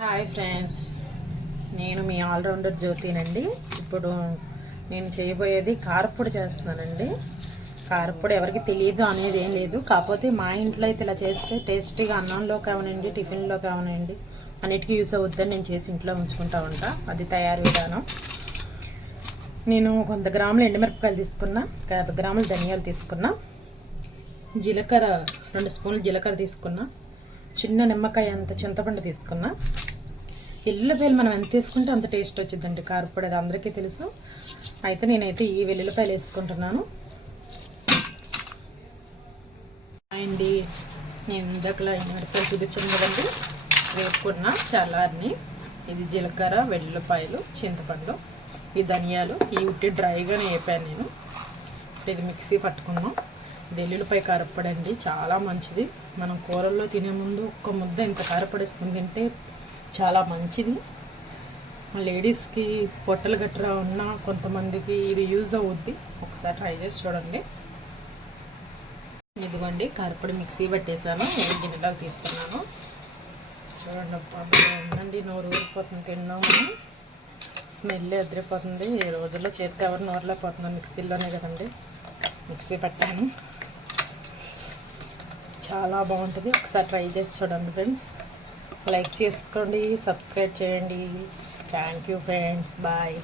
Hi friends, నేను మీ allrounder జ్యోతినండి. ఇప్పుడు నేను చేయబోయేది కారప్పొడి చేస్తున్నానండి. కారప్పొడి ఎవరికి తెలియదు అనేది ఏం లేదు, కాకపోతే మా ఇంట్లో అయితే ఇలా చేస్తే టేస్టీగా అన్నంలో కావనండి, టిఫిన్లో కావనండి, అన్నిటికీ యూస్ అవుద్దని నేను చేసి ఇంట్లో ఉంచుకుంటా ఉంటా. అది తయారు విధానం. నేను 100 గ్రాములు ఎండుమిరపకాయలు తీసుకున్నా, 50 గ్రాములు ధనియాలు తీసుకున్నా, జీలకర్ర 2 స్పూన్లు జీలకర్ర తీసుకున్నా, చిన్న నిమ్మకాయ అంత చింతపండు తీసుకున్నా. వెల్లుల్లిపాయలు మనం ఎంత తీసుకుంటే అంత టేస్ట్ వచ్చిందండి కారప్పొడి, అది అందరికీ తెలుసు. అయితే నేనైతే ఈ వెల్లుల్లిపాయలు వేసుకుంటున్నాను అండి. నేను ఇందాకలా మిరపకాయలు చూపించాను కదండి, వేపుకున్న చల్లారిని. ఇది జీలకర్ర, వెల్లుల్లిపాయలు, చింతపండు, ఈ ధనియాలు, ఈ ఉట్టి డ్రైగానే వేపాను నేను. ఇది మిక్సీ పట్టుకున్నాం. వెల్లుల్లిపాయ కారప్పొడి అండి, చాలా మంచిది. మనం కూరల్లో తినే ముందు ఒక్క ముద్ద ఇంత కారప్పొడి వేసుకుని తింటే చాలా మంచిది. లేడీస్కి పొట్టలు గట్రా ఉన్న కొంతమందికి ఇది యూజ్ అవుద్ది. ఒకసారి ట్రై చేసి చూడండి. ఇదిగోండి కారప్పొడి మిక్సీ పట్టేసాను, గిన్నెలోకి తీస్తున్నాను. చూడండి, ఉండండి, నోరు ఊరిపోతుంది తిన్నాము, స్మెల్ ఎదిరిపోతుంది. ఈ రోజుల్లో చేతికి ఎవరు నోరులేకపోతుంది, మిక్సీలోనే కదండి మిక్సీ పట్టాను. చాలా బాగుంటుంది, ఒకసారి ట్రై చేసి చూడండి ఫ్రెండ్స్. లైక్ చేసుకోండి, సబ్స్క్రైబ్ చేయండి. Thank you friends, bye.